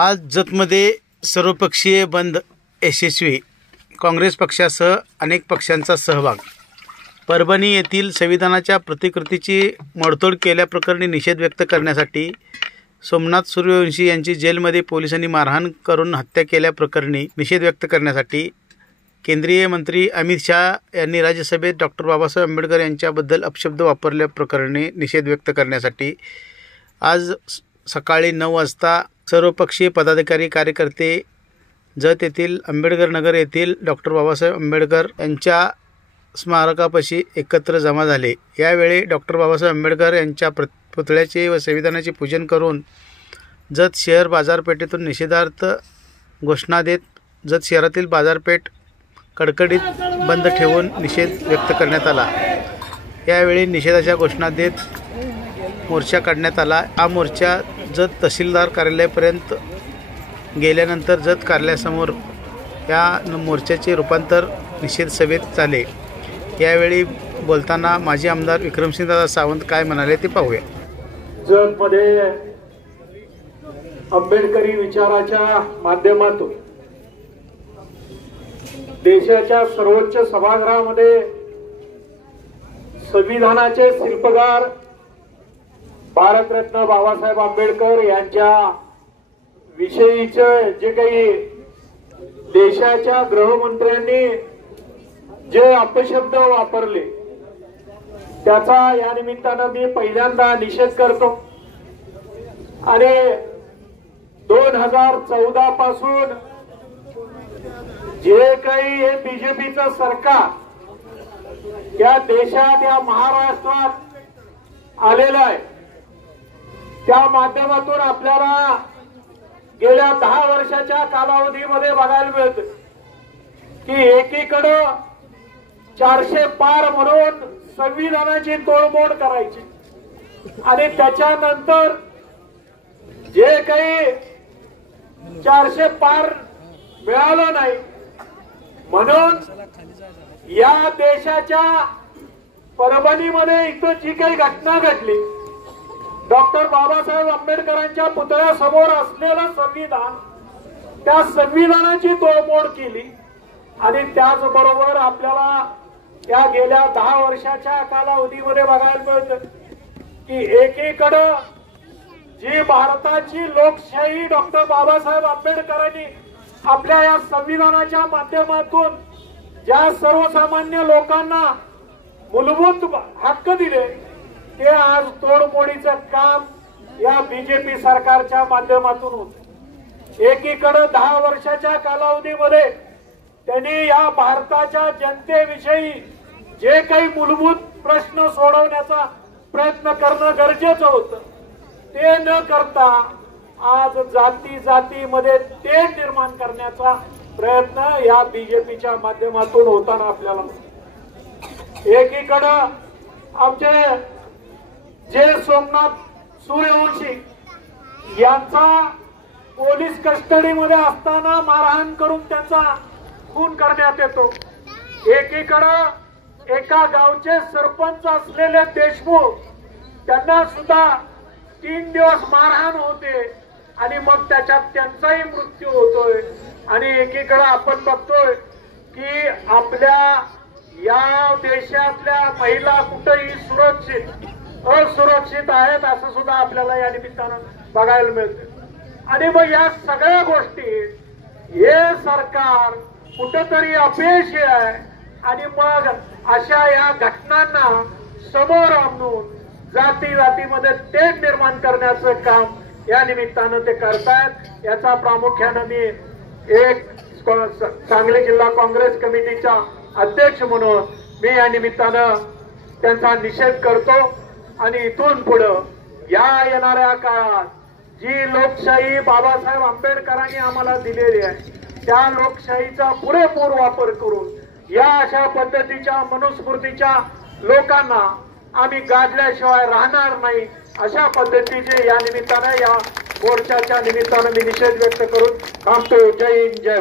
आज जतमध्ये सर्वपक्षीय बंद यशस्वी, काँग्रेस पक्षासह अनेक पक्षांचा सहभाग। परभणी येथील संविधानाच्या प्रतिकृतीची मोडतोड केल्याप्रकरणी निषेध व्यक्त करण्यासाठी सोमनाथ सूर्यवंशी यांची जेलमध्ये पोलिसांनी मारहाण करून हत्या केल्याप्रकरणी निषेध व्यक्त करण्यासाठी केंद्रीय मंत्री अमित शाह यांनी राज्यसभेत डॉक्टर बाबासाहेब आंबेडकर यांच्याबद्दल अपशब्द वापरल्याप्रकरणी निषेध व्यक्त करण्यासाठी आज सकाळी 9 वाजता सर्वपक्षीय पदाधिकारी कार्यकर्ते जत येथील आंबेडकर नगर येथील डॉक्टर बाबासाहेब आंबेडकर यांच्या स्मारकापाशी एकत्र जमा झाले। यावेळी डॉक्टर बाबासाहेब आंबेडकर यांच्या पुतळ्याचे व संविधानाचे पूजन करून जत शहर बाजारपेठेतून निषेधार्थ घोषणा देत जत शहरातील बाजारपेठ कडकडीत बंद ठेवून निषेध व्यक्त करण्यात आला। यावेळी निषेधाच्या घोषणा देत मोर्चा काढण्यात आला। हा मोर्चा जत तहसीलदार कार्यालयापर्यंत गेल्यानंतर जत कार्यालयासमोर या मोर्चाचे रूपांतर निषेध सभेत झाले। यावेळी बोलताना माजी आमदार विक्रमसिंहदादा सावंत काय म्हणाले ते पाहूया। जतमध्ये आंबेडकरी विचाराच्या माध्यमातून देशाच्या सर्वोच्च सभागृहामध्ये संविधानाचे शिल्पकार भारतरत्न बाबासाहेब आंबेडकर यांच्या विषयीचे जे काही देशाच्या गृहमंत्र्यांनी जे अपशब्द वापरले त्याचा या निमित्तानं मी पहिल्यांदा निषेध करतो। आणि 2014 पासून जे काही हे बीजेपीचं सरकार या देशात या महाराष्ट्रात आलेलं आहे त्या माध्यमातून आपल्याला गेल्या 10 वर्षाच्या कालावधीमध्ये बघायला मिळतं की एकीकडे 400 पार म्हणून संविधानाची तोडमोड करायची आणि त्याच्यानंतर जे काही 400 पार मिळालं नाही म्हणून या देशाच्या परभणीमध्ये इथं जी काही घटना घडली, डॉक्टर बाबासाहेब आंबेडकरांच्या पुतळ्यासमोर असलेलं संविधान, त्या संविधानाची तोडमोड केली। आणि त्याचबरोबर आपल्याला या गेल्या 10 वर्षाच्या कालावधीमध्ये बघायला मिळतं की एकीकडे जी भारताची लोकशाही डॉक्टर बाबासाहेब आंबेडकरांनी आपल्या या संविधानाच्या माध्यमातून ज्या सर्वसामान्य लोकांना मूलभूत हक्क दिले ते आज तोडमोडीचं काम या बीजेपी सरकारच्या माध्यमातून होत। एकीकडे 10 वर्षाच्या कालावधीमध्ये त्यांनी या भारताच्या जनतेविषयी जे काही मूलभूत प्रश्न सोडवण्याचा प्रयत्न करणं गरजेचं होतं ते न करता आज जातीमध्ये तेढ निर्माण करण्याचा प्रयत्न या बीजेपीच्या माध्यमातून होताना आपल्याला एकीकडे आमचे जे सोमनाथ सूर्यवंशी यांचा पोलीस कस्टडीमध्ये असताना मारहाण करून त्यांचा खून करण्यात येतो। एकीकडे एका गावचे सरपंच असलेले देशमुख त्यांना सुद्धा 3 दिवस मारहाण होते आणि मग त्याच्यात त्यांचाही मृत्यू होतोय। आणि एकीकडे आपण बघतोय की आपल्या या देशातल्या महिला कुठेही असुरक्षित आहेत असं सुद्धा आपल्याला या निमित्तानं बघायला मिळतं। आणि मग या सगळ्या गोष्टी हे सरकार कुठेतरी अपयशी आहे आणि मग अशा या घटनांना समोर आणून जातीमध्ये तेढ निर्माण करण्याचं काम या निमित्तानं ते करतायत। याचा प्रामुख्यानं मी एक सांगली जिल्हा काँग्रेस कमिटीचा अध्यक्ष म्हणून मी या निमित्तानं त्यांचा निषेध करतो। आणि इथून पुढं या येणाऱ्या काळात जी लोकशाही बाबासाहेब आंबेडकरांनी आम्हाला दिलेली आहे त्या लोकशाहीचा पुरेपूर वापर करून या अशा पद्धतीच्या मनुस्मृतीच्या लोकांना आम्ही गाडल्याशिवाय राहणार नाही अशा पद्धतीचे या निमित्तानं या मोर्चाच्या निमित्तानं मी निषेध व्यक्त करून थांबतो। जय हिंद, जय भारत।